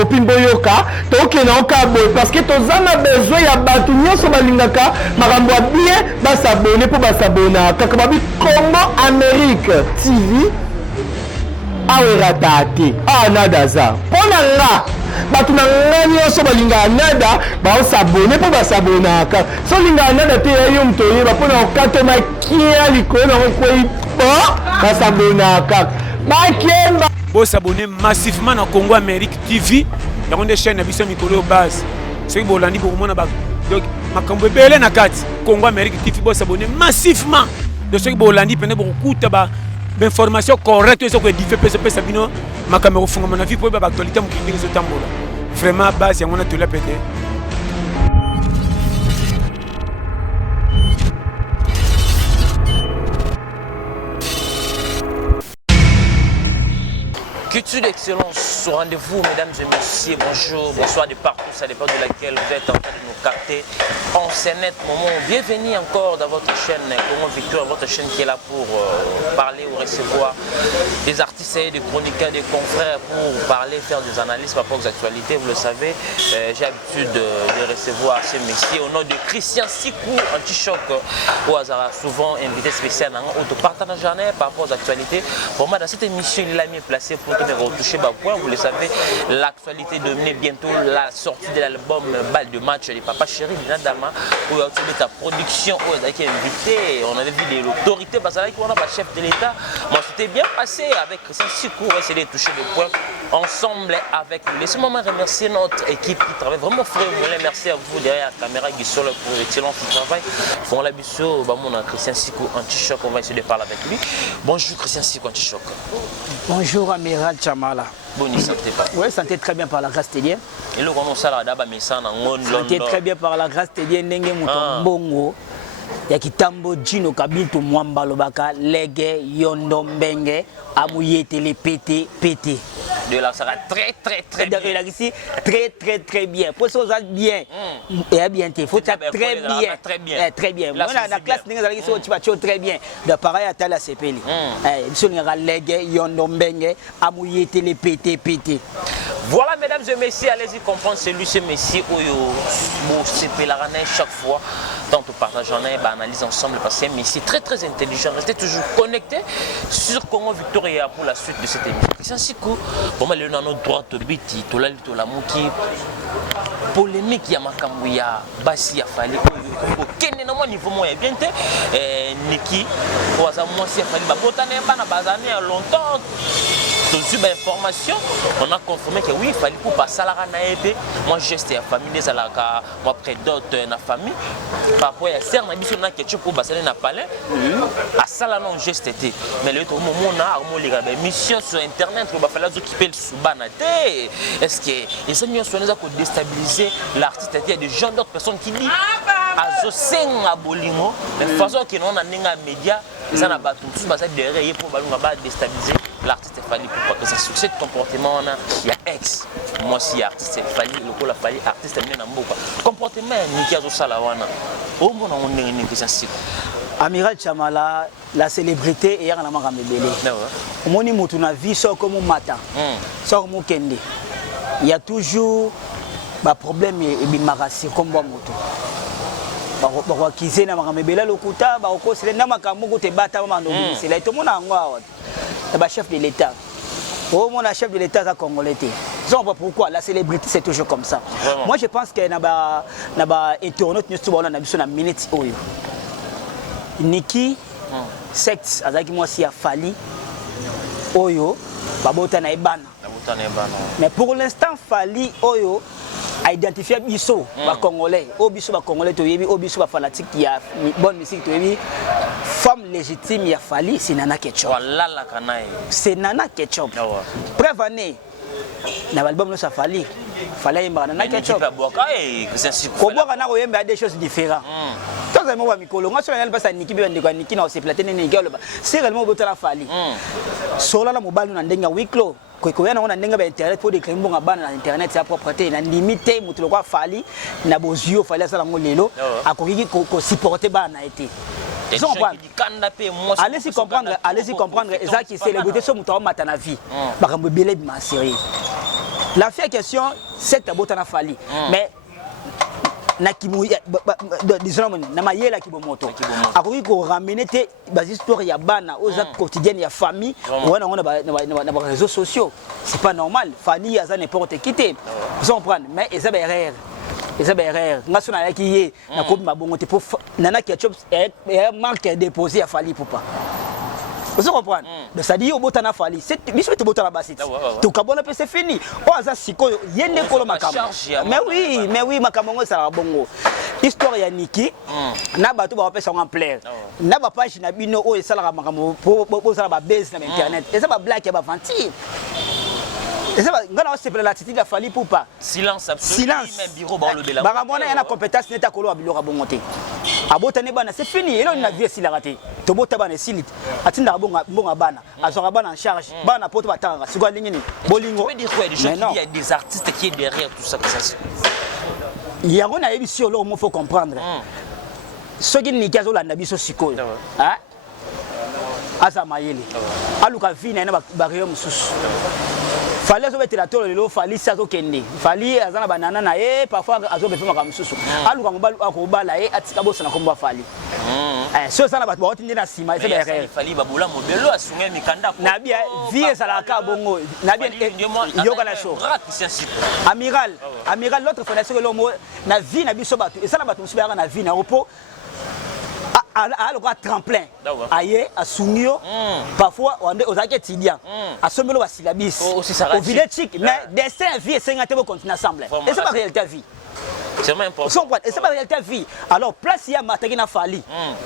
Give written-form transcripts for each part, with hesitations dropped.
copine boyoka toke na okabo parce que tozana besoin ya batu nyonso balingaka makambo bien ba s'abonner pour ba s'abonner kaka babi Congo Amérique TV awera date nada za pona nga batu na nga nyonso balinga nada ba s'abonner pour ba s'abonner ka so linga nada te yo mtoye ba pona okato makia likolo na koi ba s'abonner ka makemba Bo s'abonner massivement na Congo Amérique TV. Il y a des chaînes qui sont mikolo base. Ceux qui bolandi pour moi na donc makambo belé na kati Congo Amérique TV bo s'abonner massivement. De ceux qui bolandi pendant beaucoup taba d'informations correctes sur que diffé pe sabino makambo funga na vie pour ba actualité mu kindi zo tambola. Vraiment base ya mona to la pété. Culture d'excellence au rendez-vous, mesdames et messieurs, bonjour, bonsoir de partout, ça dépend de laquelle vous êtes en train de nous capter. En ce net moment, bienvenue encore dans votre chaîne Congo Victoire, votre chaîne qui est là pour parler ou recevoir des artistes et des chroniqueurs, des confrères pour parler, faire des analyses par rapport aux actualités. Vous le savez, j'ai l'habitude de recevoir ce messieurs au nom de Christian Sikou, anti-choc, au hasard, souvent invité spécial dans notre partenariat par rapport aux actualités. Pour moi, dans cette émission, il l'a mis placé pour retoucher bas point. Vous le savez, l'actualité dominait bientôt la sortie de l'album Balle de match de Papa Chéri Dinadama où il y a ta production où il a été invité. On avait vu l'autorité parce qu'on a pas chef de l'État. Moi, c'était bien passé avec Christian Sikou. On va essayer de toucher des points ensemble avec vous. Laissez-moi remercier notre équipe qui travaille vraiment frère. Merci à vous derrière la caméra qui sont là pour l'excellence du travail. Font la biseau, on a Christian Sikou anti-choc. On va essayer de parler avec lui. Bonjour Christian Sikou anti-choc. Bonjour Amiral Chamala. Bonne santé pas. Oui, santé très bien par la grâce de Dieu. Et le on ça là d'abord mais ça na ngon santé très bien par la grâce de Dieu ndenge muto mbongo. Ya kitambo Jino Kabitu Mwamba Lobaka Lege Yondo Mbenge Amuyete pété pété. De là ça va très bien. Ici très bien. Pour ça bien. Et bien il faut ça très bien. Très bien. Moi la classe ninga zalaki so tu vas très bien. De pareil à la CPL. Ils sont Lege Yondo Mbenge Amuyete pété. Voilà mesdames et messieurs, allez-y comprendre celui ce messie Oyo CPL chaque fois tant on partage en analyse ensemble parce que c'est un messie très intelligent. Restez toujours connectés sur Congo Victoria pour la suite de cette émission. C'est ainsi que pour moi le nano droit to biti to la muki polémique ya makambo ya basi ya fali ko kenne na mo niveau mo ya bien te Niki oza mo si fali ba botane bana bazane ya longtemps. Donc, sur l'information, on a confirmé que oui, il fallait pour passer à la ranaïté. Moi, geste à famille, des alaka, moi, près d'autres, na famille. Parfois, il y a certains qui ont quelque chose pour passer à palais. À ça, là, non, geste était. Mais le moment où on a des missions sur Internet, il va falloir s'occuper de Soubanate. Est-ce que les amis sont là pour déstabiliser l'artiste? Il y a des gens, d'autres personnes qui disent Azosenga Bolingo, de façon que nous avons des médias, ils ont derrière pour déstabiliser l'artiste. Fali pourquoi que ça sur ce comportement on a il y a ex moi si artiste Fali le ko la Fali artiste mena mboka comportement Niki azo sala wana o mona on ndenge que ça sik Amiral Chamala la célébrité et yana makambe belé omoni mutu na vie so comme mata so comme kende il y a toujours ba problème et bimarasi comme ba mutu ba kize na makambe belé lokuta ba ko sele na makambo ko te bata mando c'est là tout mona ngwa le chef de l'État. Au moins, le chef de l'État est congolais. Je ne sais pas pourquoi. La célébrité, c'est toujours comme ça. Vraiment. Moi, je pense qu'il y a un internaute qui a une minute. Niki, secte, moi, si a fallu. Oyo, Babota Ebana. Mais pour l'instant, Fali, Oyo, a identifié Bisso, Congolais. Obisso, Congolais, Obisso, fanatique qui a bonne musique, femme légitime, il a fallu, c'est Nana Ketchup. C'est Nana Ketchup. Preuve année, dans l'album, ça fallait. Fallait y Nana Ketchup. Pour boire, on a des choses différentes. Quand on a mis Mikolo, on a pas Niki, Niki, on s'est platé, c'est réellement beau la fallait. Sola, la mobile, on a un huis clos. Quand on a un internet pour déclarer un ban à internet, c'est la propreté. On a limité, on a fallu, on a beau yeux, fallait ça dans le à corriger qu'on supportait ban a été. Allez-y comprendre, et ça qui célébrité sur mon temps matin la vie. Par exemple, belé de ma série. La fille question, c'est que botana fali. Mais na kimuya disons na mayela kibomoto akoki ko ramener te bas histoire ya bana aux actes quotidiens ya famille on a réseaux sociaux, c'est pas normal. Fali aza n'importe qui te vous comprenez, mais eza erreur, eza erreur ngaso na yaki ye na ko mabongo te pour nana ketchup et marque déposé à Fali Poupa. Vous comprenez? Donc ça dit au botana Fali, c'est biso te botana basit. Tout kabona pe c'est fini. O aza siko yende kolo makambo. Mais oui makambo ça la bongo. Histoire ya Niki na bato ba pesa en plaire. Na ba page na bino o esala makambo po sala ba base na internet. Et ça ba black ya ba fanti. Et ça ngana se pela l'attitude ya Fali Poupa. Silence absolu. Silence. Même bureau ba lo de la. Ba mona yana compétence neta kolo abilo ka bongote. Abotane bana c'est fini. Et là on a vu si la raté. Tobota bana silit. Atinda bonga bana. Azora bana en charge. Bana poto batanga. Siko ligne ni. Bolingo. Tu peux dire quoi des gens qui y a des artistes qui est derrière tout ça que ça. Il y a un avis sur l'homme, il faut comprendre. Ceux qui n'y ont pas de siko. Hein? Azamayeli. Aluka vina na barrière sous. Fallait sauver la tour le fallait ça au kende. Fallait azana banana na parfois azobe fait makam susu. Aluka mobali akobala atika bosa na komba fallait. So ça na bato ba tindi na sima c'est derrière. Fallait babula modelo asunga mikanda. Na bia vie ça la ka bongo. Na bia yoka la show. Amiral l'autre fois que l'homme na vie na biso bato et ça na bato musubaka na vie na repos. Alors tremplin aye asungio parfois on est aux étudiants à somelo basilabis au village chic mais destin vie et 50 vont continuer ensemble et c'est pas réalité vie. C'est même important. Et c'est pas réalité vie. Alors place ya mataki na Fali.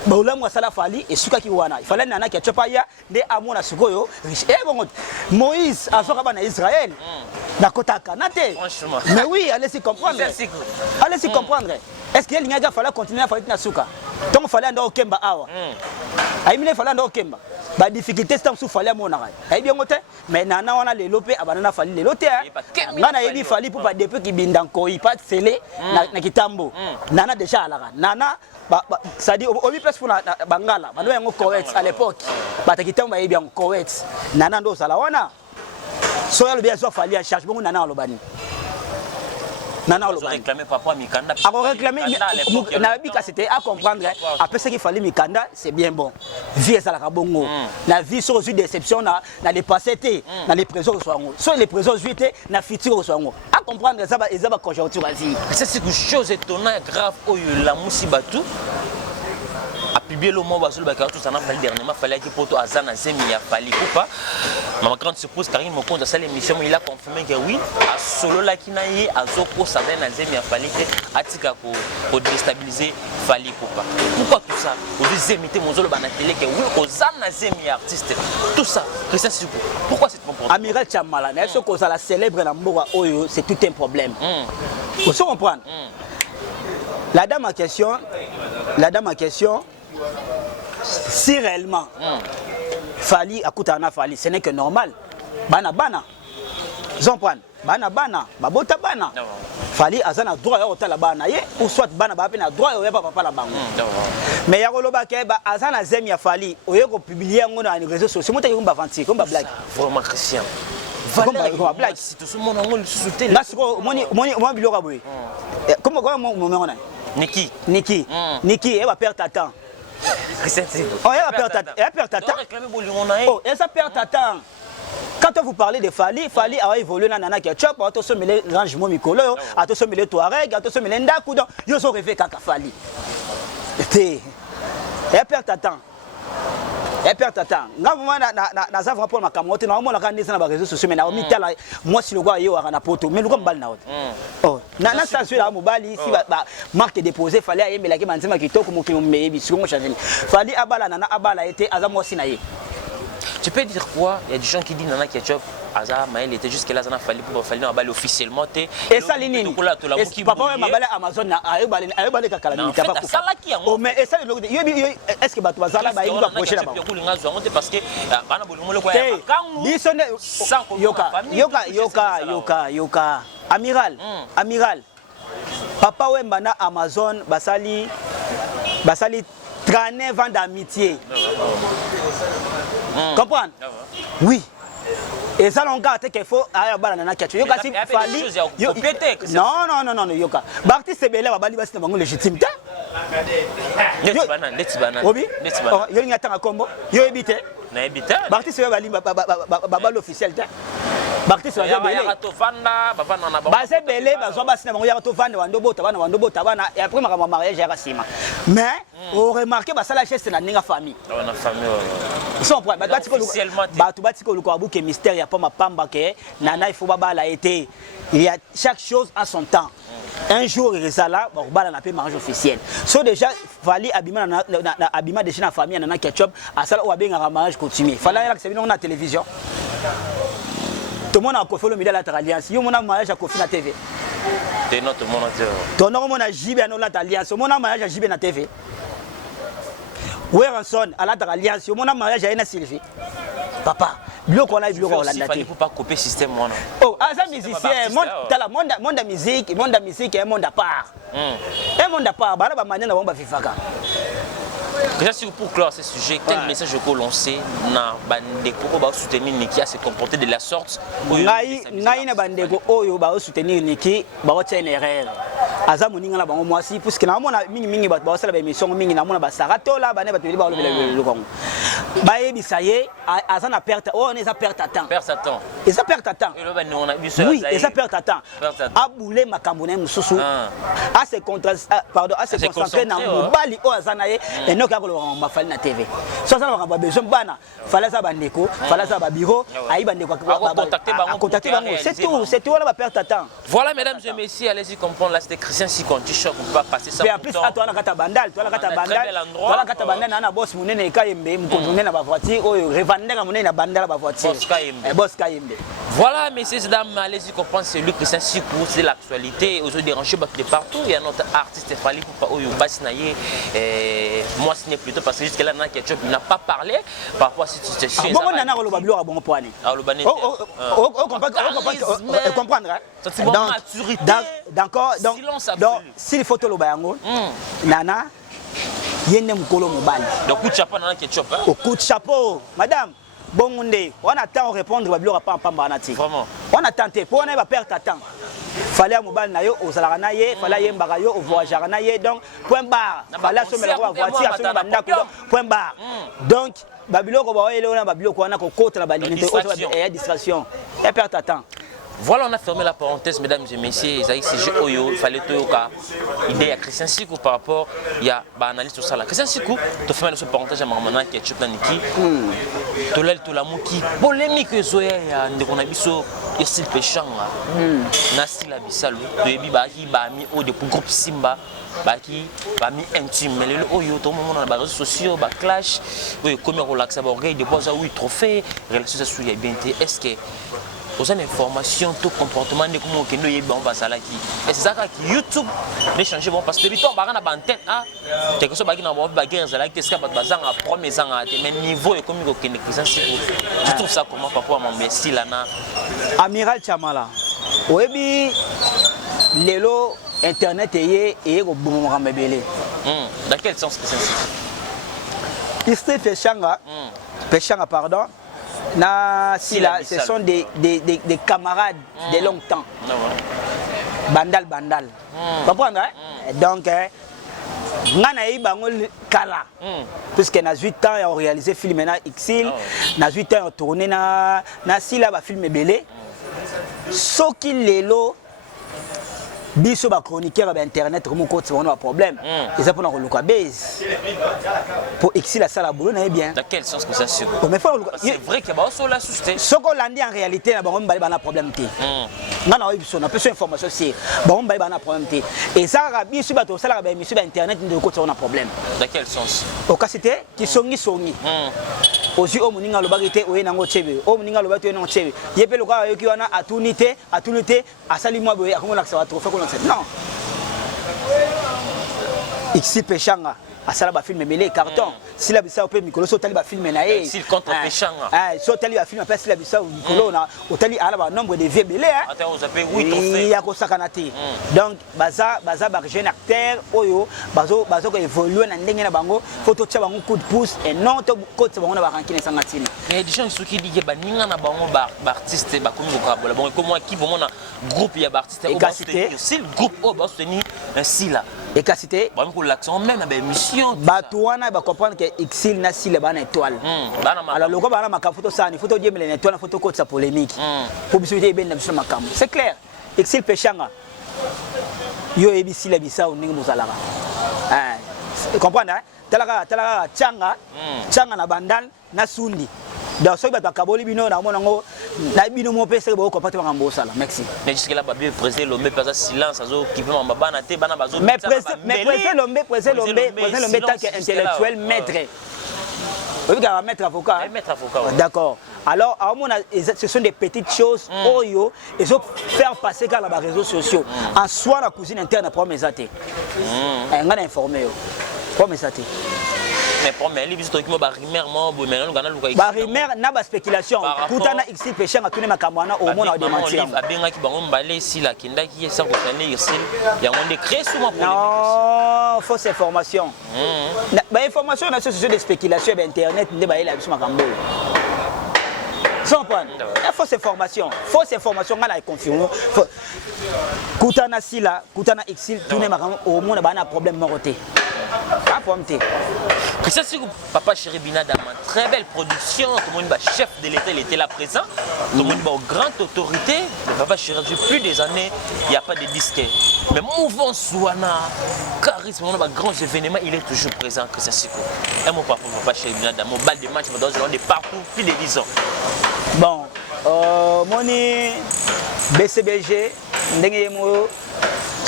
Ba ulamu sala Fali et suka ki wana. Il fallait nana ki chopa ya de amona sukoyo riche. Eh bon Moïse azoka bana Israël. Na kota kanate. Franchement. Mais oui, allez s'y comprendre. Allez s'y comprendre. Est-ce que l'inga fallait continuer à faire na suka? Donc fallait ndo okemba awa. Aimine fallait ndo okemba. Ba difficulté c'est sous fallait mona. Ai bien ngote mais nana wana le lopé abana Fali le loté. Ngana yebi Fali pour pas depuis ki bindanko il pas scellé na kitambo. Nana déjà alaka. Nana ça dit obi place pour bangala. Bano yango Koweït à l'époque. Ba kitambo yebi en Koweït. Nana ndo sala wana. So ya le bien so Fali en charge bon nana olobani. Nana on réclamé papa Mikanda. On réclamé Nabika c'était à comprendre après ce qu'il fallait Mikanda c'est bien bon. Vie ça la bongo. La vie sur une déception na les passés na les présents soango. Sur les présents juité na futur soango. À comprendre ça va ezaba conjoncture vas-y. C'est quelque chose étonnant grave au la musibatu. A publié le mot basule bakara tout ça n'a fallu dernièrement fallait que poto azana zemi ya Fali Poupa. Ma grande surprise Karine me compte dans cette émission il a confirmé que oui à solo la kinaye azoko ça na zemi ya Fali que atika ko déstabiliser Fali Poupa. Pourquoi tout ça? Vous imiter mon zolo bana télé que oui ozana zemi artiste. Tout ça Christian Sikou. Pourquoi c'est bon? Amiral Chamala, mais ce qu'on la célèbre na mboka oyo c'est tout un problème. Vous comprenez? La dame en question si réellement Fali akutana Fali ce n'est que normal bana comprendre bana babota bana Fali azana droit ya otala bana ye ou soit bana ba pena droit ya papa la bango mais ya koloba ke ba azana zemi ya Fali oye ko publier ngo na réseaux sociaux moto yomba vanti comme ba blague vraiment Christian comme blague si tout le monde on le soutenir nasiko moni biloka boy comment mon Niki elle va perdre ta temps. Oh, elle va perdre ta temps. Oh, elle va perdre ta temps. Quand vous parlez de Fali a évolué dans Nana Ketchup, a tous mêlé rangement Mikolo, a tous mêlé Touareg, a tous mêlé Ndakou, ils ont rêvé Kaka Fali. Elle perd ta temps. Elle perd ta temps. Nga moi na za rapport ma kamote na mo la kan na ba réseaux sociaux mais na mi tala moi si le gars yo na poto mais le gars mbal na autre. Oh na ça sur la mobile ici ba marque déposé fallait ayembe la ki manzima kitoko mo ki mo mebi sur mo changer. Fallait abala nana abala était aza moi si na ye. Tu peux dire quoi? Il y a des gens qui disent Nana Ketchup, Aza, Maël était jusqu'à là, ça Fali pour Fali en balle officiellement. Et ça, l'ini. Papa, ma balle Amazon, a balle kakala. Oh, mais et ça, est-ce que tu vas là, il va approcher là-bas? Parce que, Yoka. Amiral. Papa, Wembana Amazon, Basali 39 ans d'amitié. Comprendre? Oui. Et ça l'on garde qu'il faut aller bala na kiacho. Yoka si fali. Non, yoka. Barti c'est belé babali basi na bango légitime ta. Let's banana. Obi? Yo nga tanga kombo. Yo ebite. Na ebite. Barti c'est bali babal officiel ta. Barti c'est belé. Ya to vanda, baba na bango. Ba c'est belé, ba zo basi na bango ya to vanda wando bota bana et après ma mariage ya sima. Mais on remarque ba ça la chaise na ninga famille. Na famille. Ils sont prêts. Batu batiko luko abuke mystère ya pas ma pamba ke nana il faut baba la été. Il y a chaque chose à son temps. Un jour il est là, bon bala na pe mariage officiel. So déjà fali abima na abima déjà na famille nana ketchup asala ou abenga mariage coutumier. Fala la que c'est bien on a télévision. Tout le monde a confié le média latéral alliance. Yo mon mariage a confié na TV. T'es notre monde entier. Ton nom mon a JB à notre alliance. Mon mariage a JB na TV. Werenson à la alliance. Mon mariage a na Sylvie. Papa, bio qu'on a bio qu'on l'a daté. Faut pas copier système moi non. Oh, as un musicien, monde musique est un monde à part. Un monde à part, bah là bah maintenant on va vivre ça. Déjà si pour clore ce sujet, quel message que l'on sait na bandeko ko ba soutenir Niki à se comporter de la sorte. Ngai na bandeko oyo ba soutenir Niki ba otia une erreur. Aza moninga na bango mwasi puisque na mona mingi ba sala ba émission mingi na mona ba sarato la ba ne ba tuli ba le kongo. Ba yebisa ye aza na perte on eza perte à temps. Perte à temps. Eza perte à temps. Oui, eza perte à temps. Aboule makambo na mususu. A se concentrer na mobali o aza na ye et non ka ko ma fali na TV. So ça ba besoin bana fala za bandeko, fala za ba bureau, ayi bandeko contacter bango. C'est tout la ba perte à temps. Voilà mesdames et messieurs, allez-y comprendre là c'était Christian Sikonti Choc, on peut pas passer ça. Et en plus à toi la kata bandal, toi la kata bandal na boss munene kayembe mkonzone na ba voiture oyo revendeur munene na bandal ba voiture. Boss kayembe. Voilà messieurs et dames, allez-y comprendre c'est lui Christian Sikou, c'est l'actualité, aux déranger de partout, il y a notre artiste Fali pour oyo basinaye moi ce n'est plutôt parce que jusqu'à là na Ketchup n'a pas parlé par rapport à cette situation. Bon on a lo bablo bon poani. Ah lo bané. Comprendre. Donc s'il faut lo bayango nana yende mukolo mobali. Donc coup de chapeau nana Ketchup hein. Au coup de chapeau madame Bongonde, on attend répondre bablo pas en pamba nati. Vraiment. On a tenté pour on va perdre temps. Fallait mobile na yo ozalaka na ye, fallait yembaka yo voyager na ye donc point barre. Fallait sommer la voiture, sommer banda point barre. Donc babilo ko ba ele ona babilo ko na ko côté la balimité et distraction. Et perdre temps. Voilà, on a fermé la parenthèse, mesdames et messieurs. C'est Oyo, il fallait toyoka. Idée à Christian Sikou par rapport, il y a une analyse sur ça. Christian Sikou, tu fais la parenthèse à Marmana qui est Ketchup Niki. Tu l'as tout la mouki. Polémique Zoé, on a vu ça. Il style péchant. Nasi la bisalo. Tu es baki, bami, au depuis groupe Simba. Baki, bami intime. Mais le Oyo, tout le monde a des réseaux sociaux, bah clash. Oui, comme on relaxe à Borgay, des bois à oui, trophée. Relation ça sur bien. Est-ce que aux informations, tout comportement de comment on est bon bas là qui et c'est ça qui YouTube les changer bon parce que le temps barana bantenne ah quelque chose qui n'a pas bagarre là qu'est-ce qu'il y a pas bazar à premier ans à mais niveau et comme il connaît Christian Sikou je trouve ça comment papa mon merci là na Amiral Chamala oyebi lelo internet et go bon ramebele dans quel sens Christian Sikou Ici Pechanga pardon. Na si là, ce sont des camarades de longtemps. Bandal. Comprendre hein? Donc ngana yi bango kala. Puisque na 8 ans on a réalisé film na Exil, na 8 ans on tourné na si là ba film belé. Soki lelo biso ba chroniqueur ba internet comme côté on a problème et ça pour na koluka base pour Exil la salle boulot na bien dans quel sens que ça sur c'est vrai que ba so la susté ce qu'on l'a dit en réalité na ba on ba na problème té ngana oyi biso na peu information c'est ba on ba na problème té et ça biso ba to sala ba émission ba internet de côté on a problème dans quel sens au cas c'était qui songi aussi au moninga lo bagité o yenango chebe o moninga lo bato yenango chebe yepe lo ka yoki wana atunité asali mwa boye akongo laksa wa trophée ko non. Ici Pechanga asala ba film mêlé carton sila bisa pe mikolo so tali ba film na ye s'il contre Péchanga so tali ba film pe sila bisa mikolo na otali ala ba nombre de vieux belé hein attends on appelle oui trophée ya ko sakana te donc baza ba jeune acteur oyo bazo ko évoluer na ndenge na bango photo tcha bango coup de pouce et non to ko tcha bango na ba rankine sangatina mais des gens qui dit que ba ninga na bango ba artiste ba komi ko kabola bon comme moi qui vraiment na groupe ya ba artiste au aussi le groupe au ba soutenir ainsi là et cité ba ko l'action même na ba émission ba toana ba comprendre que Exil na sile ba na étoile alors loko ba na makafoto sani photo die mele na étoile photo ko tsa polémique pour bisouté ben na bisou makam c'est clair Exil Péchanga yo ebisi la bisa o ningi muzalaka comprendre talaka changa na bandal na sundi donc so ba kaboli bino na mona ngo na bino mo pese ba ko pate ba ngambo sala merci mais jusque là ba bien président lombe pas silence azo qui peut mamba na te bana bazo mais président lombe tant que intellectuel maître oui gars maître avocat d'accord alors ce sont des petites choses oyo et so faire passer quand les réseaux sociaux en soi la cousine interne pour mes athées on a informé pour mes athées mais pour mes livres historiquement ba rumeur mo bo mais ngana luka ba rumeur na ba spéculation kutana Exil Péchanga tune makamwana au monde a démentir abenga ki bango mbale si la kindaki sans ko tane Exil ya ngonde créer souvent pour non fausse information ba information na ce sont des spéculations internet nde ba ila biso makambo sans point fausse information ngala confirmer kutana sila kutana Exil tune makambo au monde ba na problème moroté pas pomté. C'est sûr que Papa Chéri Binada, très belle production, tout le monde va chef de l'État, il était là présent, tout le monde va aux grandes autorités. Papa Chéri, depuis plus des années, il n'y a pas de disque. Mais mouvement Souana, charisme, on a grands événements, il est toujours présent. Que c'est sûr. Et mon Papa Chéri Binada, mon bal de match, on est partout, plus de 10 ans. Bon, mon BCBG,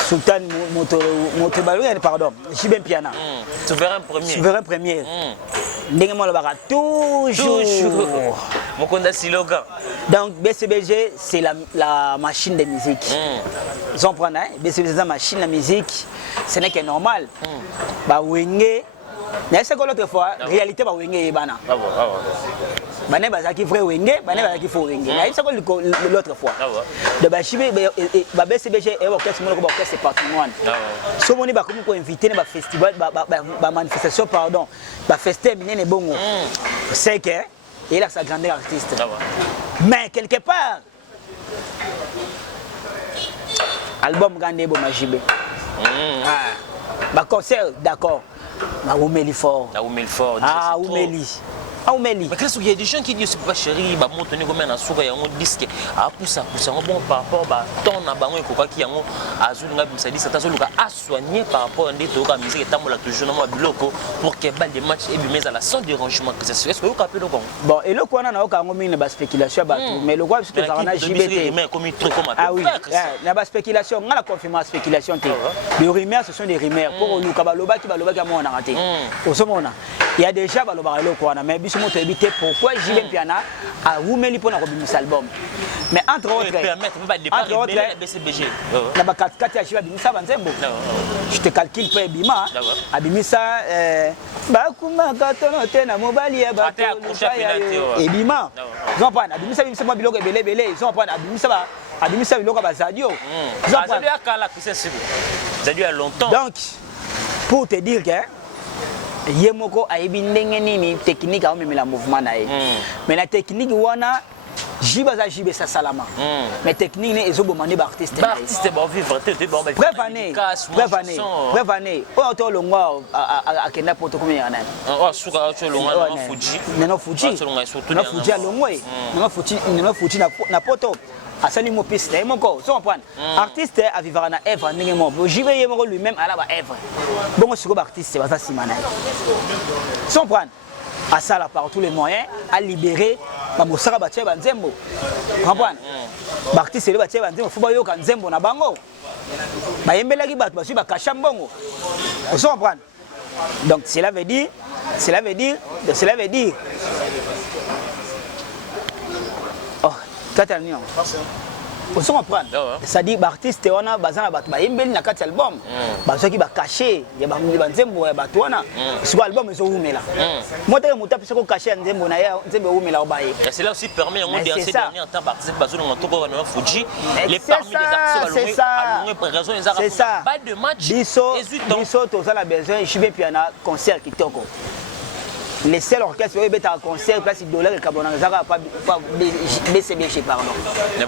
Sultan Motobalou, pardon, Jibem Piana. Souverain premier. Toujours. Mokonda Siloga. Donc BCBG, c'est la machine de musique. Ils ont pris BCBG, c'est la machine de musique. Ce n'est que normal. Bah Wenge, mais c'est quoi l'autre fois? Réalité bah Wenge et Bana. Bané bazaki vrai Wenge, bané bazaki faux Wenge. Mais c'est quoi l'autre fois? De BCBG et orchestre mon orchestre c'est patrimoine. So moni ba comme pour inviter ba festival ba manifestation pardon, ba fester mine bongo. C'est que il a sa grandeur artiste. Mais quelque part album Gandé Bo Majibé. Ba concert d'accord. Ba Oumeli fort. Ah Oumeli. Mais qu'est-ce qu'il y a des gens qui disent Papa Chéri, bah monter comme un assoura et un disque, à pousser bon par rapport à ton abandon et quoi qui a un azul n'a pas dit ça à soigner par rapport à des tours à musique et tant là toujours dans mon bloc pour que balle des matchs et mais à la sans dérangement que c'est est-ce que vous capez le con bon et le quoi on a aucun moment une spéculation mais le quoi parce que ça on a JBT ah oui la spéculation on a la confirmation spéculation les rumeurs ce sont des rumeurs pour nous kabaloba qui baloba qui a on a raté au sommet il y a déjà baloba le quoi mais moto éviter pourquoi Jibem Piana a Oumeli pour un album mais entre autres BCBG na ba 4 ya Jiba Bimisa Banzembo je te calcule pas Bima Abimisa ba kuma katono te na mobali ya ba et Bima ils ont prendre Abimisa Bimisa mo biloko belé ils ont prendre Abimisa biloko ba Zadio ils ont prendre Zadio akala que c'est sûr Zadio a longtemps donc pour te dire que Yemoko a ebi ndenge nini technique a omemela mouvement na ye mais la technique wana jiba za jibe sa salama mais technique ne ezobomane ba artiste ba vivre te ba prévané o to longwa akenda poto comme yana o suka o longwa na Fuji na Fuji alongwe na Fuji na poto asali mo piste moko so comprendre artiste a vivre na œuvre ndenge mo jibe ye moko lui même ala ba œuvre bongo siko ba artiste ba sa simana so comprendre à ça là par tous les moyens à libérer ba mosaka ba tsheba nzembo comprendre ba artiste le ba tsheba nzembo faut ba yoka nzembo na bango ba yembelaki ba su ba kasha mbongo so comprendre donc cela veut dire oh Catania Vous comprenez? C'est-à-dire artiste on a bazana bat ba imbeli na kati album. Ba soki ba caché ya ba nzembo ya batwana. Sur album ils ont oumela. Moi te muta pesa ko caché nzembo na ya nzembo oumela obaye. Et cela aussi permet en ces derniers temps artiste bazo na toko na Fuji les parmi les artistes c'est ça. Pas de match. Biso to ça la besoin chibe piana concert kitoko. Les seuls orchestres qui ont un concert, place $, et Kabona Zara pas BCBG, pardon. Il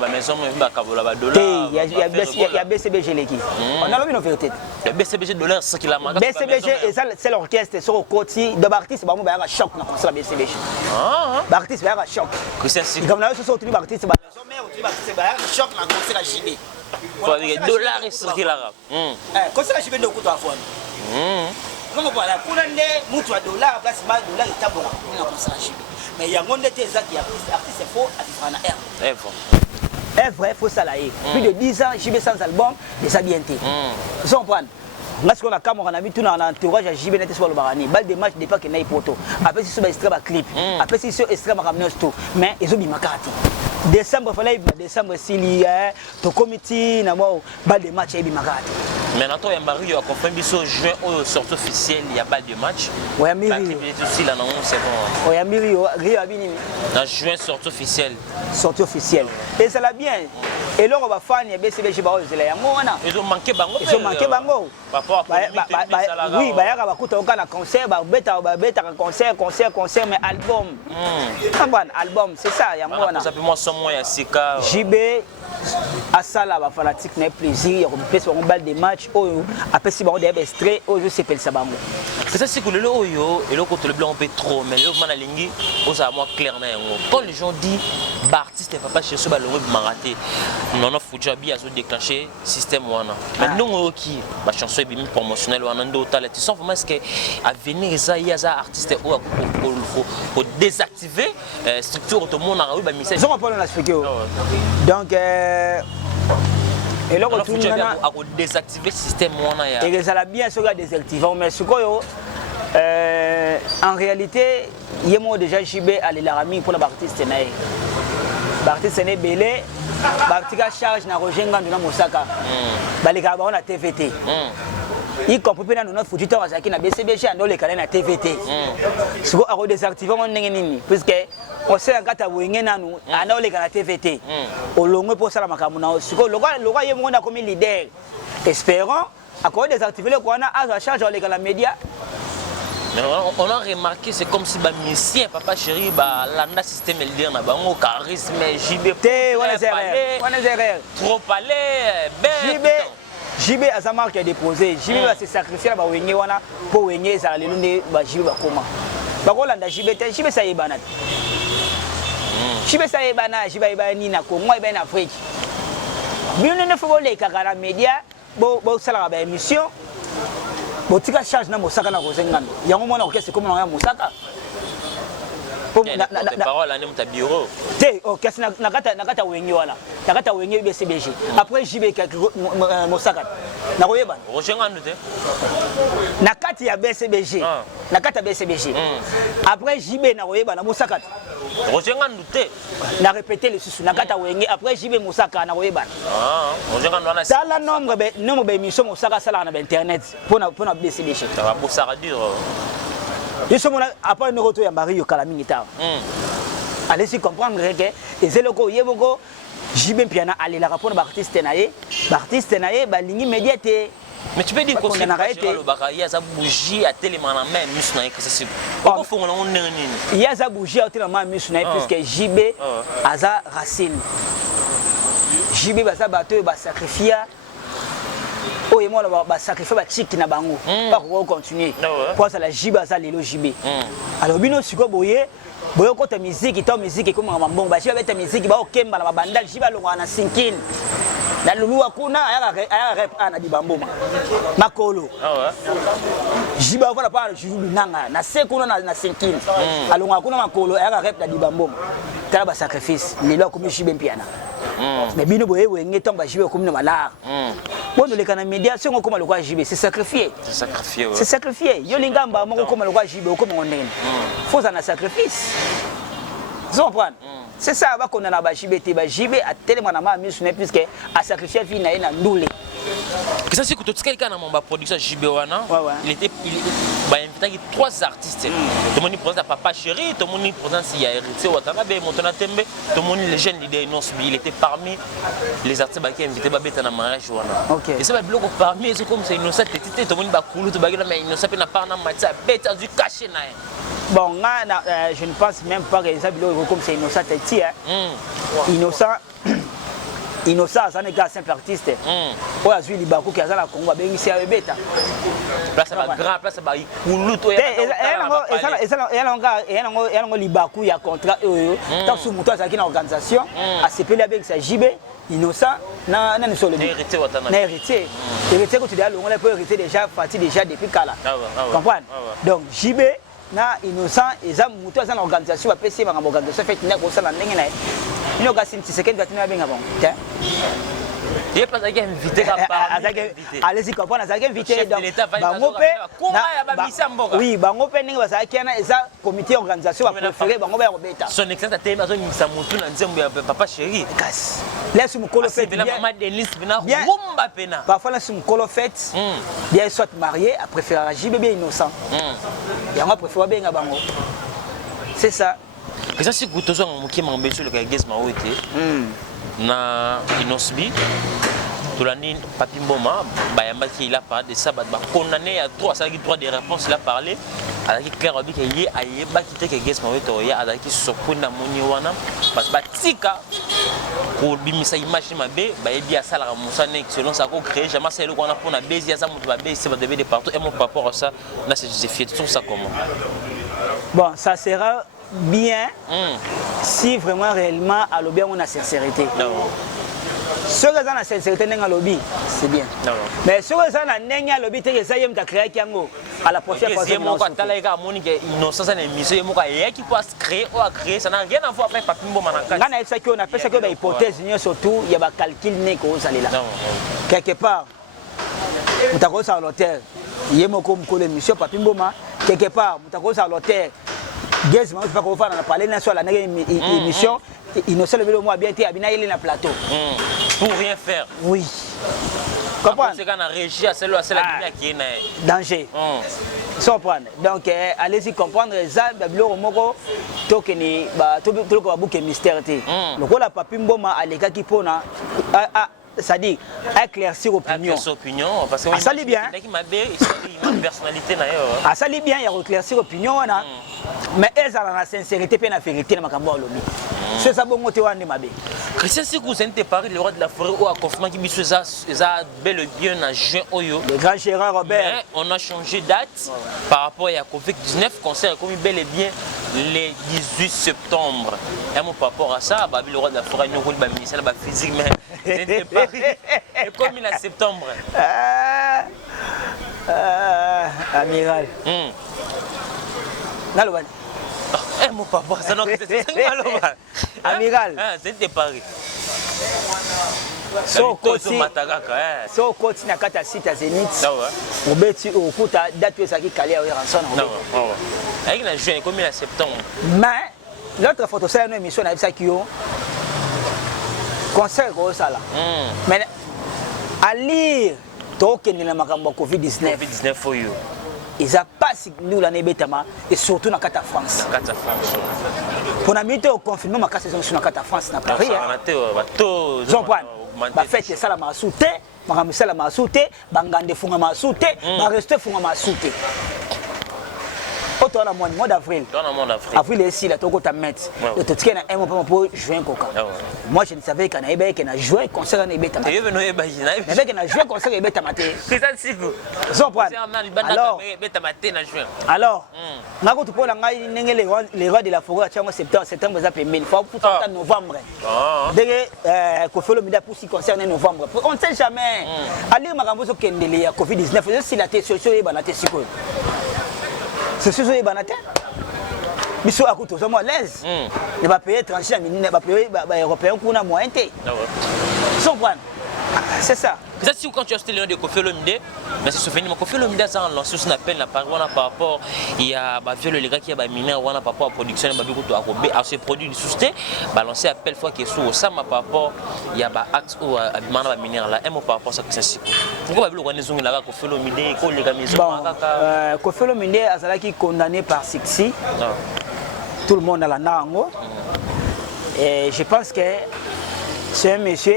y a BCBG l'équipe. On a une vérité. Il y a BCBG $, c'est ce qu'il a marqué. BCBG, et ça, c'est l'orchestre sur le côté de l'artiste, il y a un choc dans le concert BCBG. L'artiste, il y a un choc. Comme là, ce sont tous les artistes, il y a un choc dans le concert JB. $, c'est ce qu'il a. Concert JB, de couteau à fond. Comment voilà, pour l'année, moutou à $, place mal $, il tape dans la concert. Mais il y a un monde de tes artistes, c'est faux, à différents airs. Vrai, faut salarié. Plus de 10 ans, JB sans album, déjà bien été. Vous comprenez? Parce qu'on a Cameroun, on a mis tout dans l'entourage à JB n'était sur le barani. Balle de match, des pas qu'il y a poto. Après, c'est sur l'extrait à clip. Après, c'est sur l'extrait à ramener tout. Mais ils ont mis ma carte. Décembre, il fallait décembre, s'il y a ton comité, balle de match, il y a ma carte. Maintenant, il y a Marie, il y a confirmé sur juin, au sortie officielle, il y a balle de match. Oui, Miri. Aussi, là, non, c'est bon. Oui, Miri, Rio Abini. Dans juin, sortie officielle. Sortie officielle. Et ça l'a bien. Et là, on va faire un BCBG, ils ont manqué Bango. Ils ont manqué Bango. Oui, il y a un concert, concert, mais album. Album, c'est ça. Il y a un Sika. JB, à ça, là, va fanatique, mais plaisir. Il y a un balle de match. Après, si on a des extraits, je sais pas ça. C'est ça, c'est que le Oyo, et le côté le blanc, on peut trop. Mais le Manalingi, on a moins clairement. Quand les gens disent, artiste et papa chez soi, le rêve m'a raté. Non, non, Fujabi a déclenché le système. Mais non, qui ma chanson est bien promotionnelle, on a un autre talent. Tu sens vraiment ce qu'à venir, il y a des artistes pour désactiver la structure, tout le monde a eu des messages. Ils ont pas l'expliquer. Donc, et là, on retourne à désactiver le système. Et les a bien sûr désactivé. Mais ce en réalité, il y a déjà JB à l'armée pour l'artiste. L'artiste est belé. L'artiste charge na rojenga nduna Mosaka. Baleka ba na TVT. Il comprend na notre futur azaki na BCBG ando le kala na TVT. Siko a redésactiver mon ndenge nini puisque on sait ngata wenge nanu ana le kala TVT. Olongwe pour ça la makamu na siko lokwa ye na comme leader. Espérons à quoi désactiver le kwana à charge le kala média. On a remarqué, c'est comme si Messi et Papa Chéri, l'anda système est le bango charisme, JB, trop palais, JB a sa marque déposée. JB va se sacrifier pour Wenge, ça va JB va comment. Bakolanda JB ça y est banat. JB ça y est banat, JB va ni na Congo, il va en Afrique. Bien ne faut pas les cacara média, bon ça la émission. Botika charge na Mosaka na Rosengan. Yango mona orchestre comme na Mosaka. La parole à notre bureau. Té orchestre na kata wengi wala. Na kata wengi BCBG. Après JB Mosaka. Na koyeba. Rosengan te. Na kati ya BCBG. Na kata BCBG. Après JB na koyeba na Mosaka. Rosengan te. Na répéter le sous na kata wengi après JB Mosaka na koyeba. Rosengan wana. Ça la nombre émission Mosaka sala na internet pour na BCBG. Ça va pour ça dire. Ils sont après un retour à Marie au Calamita. Allez-y comprendre que les élocos yeboko JB Piana allez la rapport l'artiste naé ligne médiaté. Mais tu peux dire qu'on a arrêté le bagaille à bougie à tellement la même musnaï que c'est pourquoi faut on il y a za bougie à tellement musnaï puisque JB a za racine. JB va za bateau va sacrifier. Oh et moi va sacrifier va chic na bango pas pour continuer pour ça la JB ça les JB alors bino siko boye ko ta musique ta musique comme mambongo ba JB ta musique ba okemba na banda JB lo na sinkin na lulu akuna aya rap ana di bamboma makolo JB va pas julu nanga na sekuna na sinkin alonga akuna makolo aya rap na di bamboma kala ba sacrifice lelo comme JB piana mais bino boye wenge tomba JB comme na mala bon les canaux médias si on comme le quoi JB c'est sacrifié c'est sacrifié yo lingamba moko comme le quoi JB comme on est faut ça na sacrifice vous comprenez c'est ça va qu'on a na ba JB te ba JB a tellement na ma misu ne puisque a sacrifié vie na ina ndule. Que ça c'est que tout quelqu'un dans mon production JB wana. Il invité 3 artistes. Tout le monde présente Papa Chéri, tout le monde présente il y a héritier Watanabe, Montana Tembe, tout le monde les jeunes leaders Inosbi, il était parmi les artistes qui invités Babeta na mariage wana. Et ça va bloquer parmi eux comme c'est Innocent Tétité, tout le monde va couler tout bagage mais Innocent n'a pas na matia bête du caché na. Bon, je ne pense même pas que ça bloque comme c'est Innocent Tétité. Innocent, ça n'est qu'un simple artiste. Oh, a suivi Libakou qui a la Congo, ben ici à Beta. Place à grand, place à Koulouto. Et un Libakou, il y a contrat. Tant que Mouton a une organisation, à CPL avec sa JB, Innocent, n'a sur le héritier. Héritier. Héritier, quand tu dis à l'on peut hériter déjà, parti déjà depuis Kala. Comprends? Donc, JB. Na Innocent eza muto za na organisation apesi ba ngamba organisation fait na ko sala ndenge na ino ga sinti second batina benga bon tiens il pas ça qui invité allez-y comprendre ça qui invité donc bango pe oui bango pe ndenge ba ça qui na eza comité organisation ba préféré bango ba robeta son excellence a tellement besoin de mutu na nzembo ya Papa Chéri kas laisse mukolo fait bien maman Denise bina rumba pena parfois laisse mukolo fait bien soit marié a préféré JB Innocent et on préfère bien bango c'est ça que ça c'est que tu as un mambé sur le gaz maouté na Inosbi tout l'année Papi Mboma bayamba qui il a parlé de ça ba condamné à 3 ça qui 3 des réponses il a parlé avec clair obi que yé ayeba qui te que gaz maouté ya avec qui sokunda moni wana parce ba tika ko bimisa image mabe ba yebi asala ka musane excellence ça ko créer jamais c'est le qu'on a pour na bezi ça mutu ba bezi c'est ba de partout et mon par rapport à ça là c'est justifié tout ça comment bon ça sera bien si vraiment réellement à l'objet on a sincérité. Non. Ce que ça a sincérité dans le lobby, c'est bien. Non. Mais ce que ça a dans le lobby, c'est que ça y est créé à la prochaine fois. C'est moi quand tu as les gars Monique innocent ça émission moi qui peut créer ou à créer ça n'a rien à voir avec Papi Mboma na kati. Quand ça qu'on appelle ça que ba hypothèse surtout il y a ba calcul né ko ça là. Quelque part mutako sa l'hôtel yemoko mko l'émission Papi Mboma quelque part mutako sa l'hôtel Gaz, je ne sais pas comment on a parlé sur la émission. Innocent le vélo, moi, bien été habillé dans le plateau. Pour rien faire. Oui. Comprends? C'est qu'on a réagi à celle-là qui est danger. Comprendre. Donc, allez-y comprendre. Ça, Babylon Moko, Tokeni, tout le monde est mystère. Le rôle à Papi Mboma, à l'écart qui pose, c'est-à-dire éclaircir l'opinion. Parce que ça lit bien. Une personnalité d'ailleurs. Ah, ça lit bien, il y a éclaircir l'opinion. Mais elles ont la sincérité et la vérité dans ma campagne. C'est ça bon côté de ma bé. Christian Sikou c'est Paris le roi de la forêt ou à confirmer qui biso ça bel et bien en juin oyo. Le grand Gérard Robert. Mais on a changé date par rapport à Covid-19 concert comme bel et bien le 18 septembre. Et mon par rapport à ça, le roi de la forêt nous roule ba ministère ba physique mais c'était Paris. Et comme il est septembre. Amiral. Naloban. Eh mon papa, ça non c'est Naloban. Amiral. C'était Paris. So koti na kata site Zénith. Obeti okuta date ça qui calé à rançon. Non. Avec la juin comme il est septembre. Mais l'autre photo c'est une émission avec ça qui ont concert au sala. Mais à lire token na makambo Covid-19 for you. Ils a pas si nous l'année betama et surtout dans la France. Pour la minute au confinement, ma casse sur la France na Paris. Jean Paul, ba fête ça la ma souté, ma ramisa la ma souté, bangande funga ma souté, ba rester funga ma souté. Autour du mois d'avril. Avril ici là toko ta mettre. Le tout qui na un mois pour juin coca. Moi je ne savais qu'en Haïti qu'il y a juin concert en Haïti. Mais qu'il y a juin concert en Haïti. C'est ça Sikou. Alors, na ko tupo na ngai ndenge les rois de la forêt à septembre za pembeni. Faut en novembre. Dès que fait le mida pour si concerne novembre. On ne sait jamais. Ali makambo so kendele ya Covid-19 si la solution est banate Sikou. C'est ce que je banate. Mais si on est à l'aise, il va payer 30 000, il va payer les Européens pour un moyen. C'est ça. Ça, si quand tu as acheté le nom de Koffi Olomide, mais c'est souvenir, Koffi Olomide a lancé ce qu'on appelle la parole par rapport il y a les gars qui a mineur par rapport à la production à ce produit de société, lancé appel fois qui est sous ça par rapport il y a acte ou à mineur là, un mot par rapport à ça. Pourquoi vous avez dit que Koffi Olomide ko les maisons Koffi Olomide azalaki condamné par Sixi. Tout le monde a la nango. Et je pense que c'est un monsieur,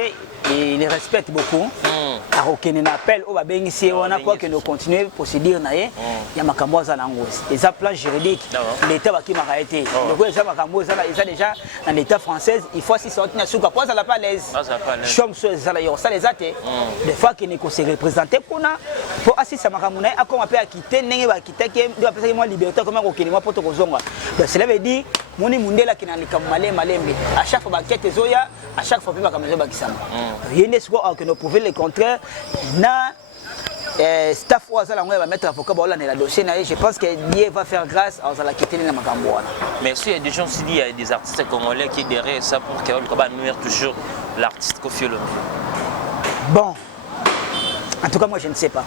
il les respecte beaucoup. A aucun appel au babengisi on a quoi que nous continuer procédure naé il y a makambo za nango et ça plan juridique l'état va qui m'a arrêté donc ça makambo ça déjà dans l'état français il faut si sortir na souka quoi ça la pas l'aise chom so ça la yo ça les até des fois que nous se représenter pour assister makambo na a comme appel à quitter nenge ba quitter que doit passer moi liberté comme aucun moi pour to kozonga donc cela veut dire moni mundela qui na likamale malembe à chaque fois banquette zoya à chaque fois makambo zo bakisama yende soit que nous prouver le contraire na staff va mettre avocat dans le dossier. Je pense que Dieu va faire grâce à la quitter na makambo. Mais si il y a des gens qui disent il y a des artistes congolais qui sont derrière ça pour qu'ils nuire toujours l'artiste Koffi Olomide. Bon, en tout cas moi je ne sais pas.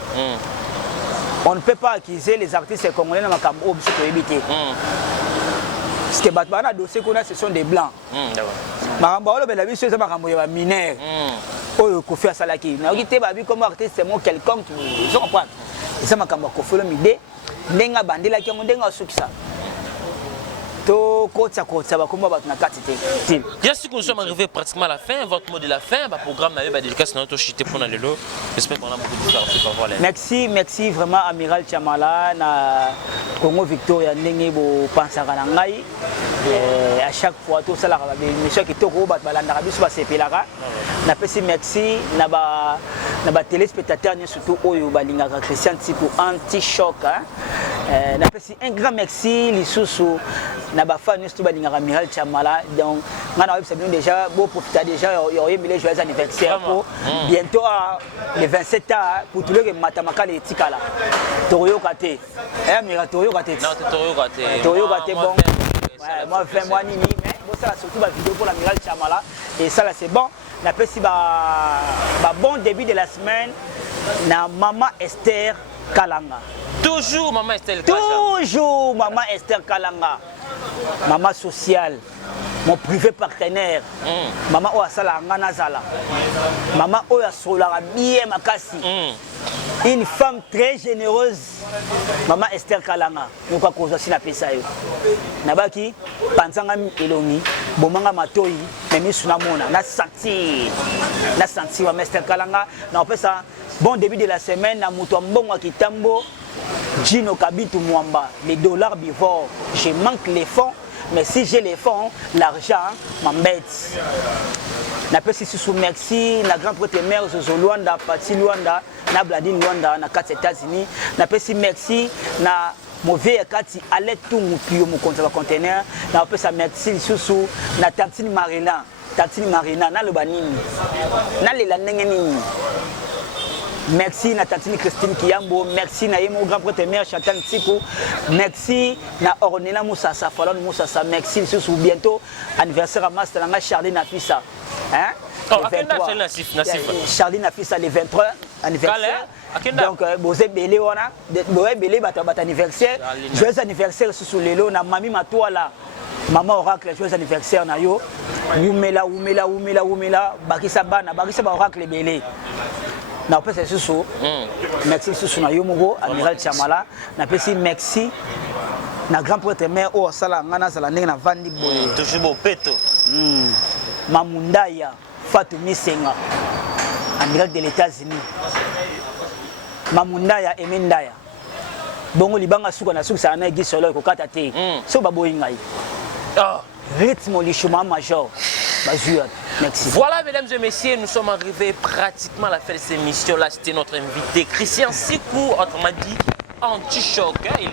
On ne peut pas accuser les artistes congolais na makambo parce que éviter. Parce que batbana dossier qu'on a ce sont des blancs. Makambo le la vie c'est makambo ya mineur. Oh, Koffi a salaki. Na okite ba bi comme artiste c'est moi quelconque, tu comprends. Et ça makambo Koffi Olomide ndenga bandela ki ndenga sukisa. To kotsa ba komba ba na kati te. Bien sûr que nous sommes arrivés pratiquement à la fin, votre mot de la fin, ba programme na ba dédicace na auto chité pour na lelo. J'espère qu'on a beaucoup de faire pour voir les. Merci vraiment Amiral Chamala na Congo Victoria ndenge bo pensaka na ngai. À chaque fois tout ça la monsieur qui toko ba balanda biso ba sepelaka. Na pesi merci na ba téléspectateurs surtout oyo balingaka Christian Tipo anti-choc na pesi un grand merci lisusu na ba fan surtout balingaka Amiral Chamala donc ngana website déjà beau profiter déjà yoyé les joyeux anniversaire pour bientôt le 27 pour tous les matamaka les tikala Toyo Kate Amiral Toyo Kate Toyo Kate bon moi fais moi nini mais bon ça surtout la vidéo pour l'Amiral Chamala et ça là c'est bon. On appelle si bon début de la semaine na Maman Esther Kalanga. Toujours Maman Esther Kalanga. Toujours Maman Esther Kalanga. Maman sociale, mon privé partenaire. Maman Oasala Nazala. Maman Oyasola bien Makasi. Une femme très généreuse. Maman Esther Kalanga. Nous quoi cause aussi na pesa yo. Nabaki panzanga elongi, bomanga matoi, memi sunamona na senti Maman Esther Kalanga. Na on fait ça bon début de la semaine na muto mbongo kitambo. Gino Kabitu Mwamba, les dollars bivores, je manque les fonds, mais si j'ai les fonds, l'argent m'embête. Na pesi sous merci, na grand prêtre mère Zozo Luanda, Pati Luanda, na Bladine Luanda, na 4 États-Unis. Na pesi merci, na mauvais kati allait tout mon pio mon conteneur. Na pesi merci sous na Tantine Marina, na le banini, na le landengeni. Merci na Tantine Christine Kiyambo, merci na mon grand prêtre mère Chantal Tsikou, merci na Ornella Moussassa, Falon Moussassa, merci sous bientôt anniversaire à Master na Charlie Nafissa. Hein? Charlie Nafissa le 23 anniversaire. Donc bozé belé wana, boé belé bat anniversaire. Joyeux anniversaire sous lelo na mami matoala. Maman oracle joyeux anniversaire na yo. Umela bakisa ba oracle belé. Na pesi susu merci susu na yomogo Amiral Chamala na pesi merci na grand prêtre mère o sala ngana sala ndenge na vandi boye toujours beau peto Mamundaya Fatou Misenga Amiral de l'États-Unis Mamundaya Emendaya bongo libanga suka na suka sana gisolo ko kata te so baboyinga yi rythme lichuma major. Merci. Voilà, mesdames et messieurs, nous sommes arrivés pratiquement à la fin de cette émission. Là, c'était notre invité Christian Sikou, autrement dit anti-choc. Il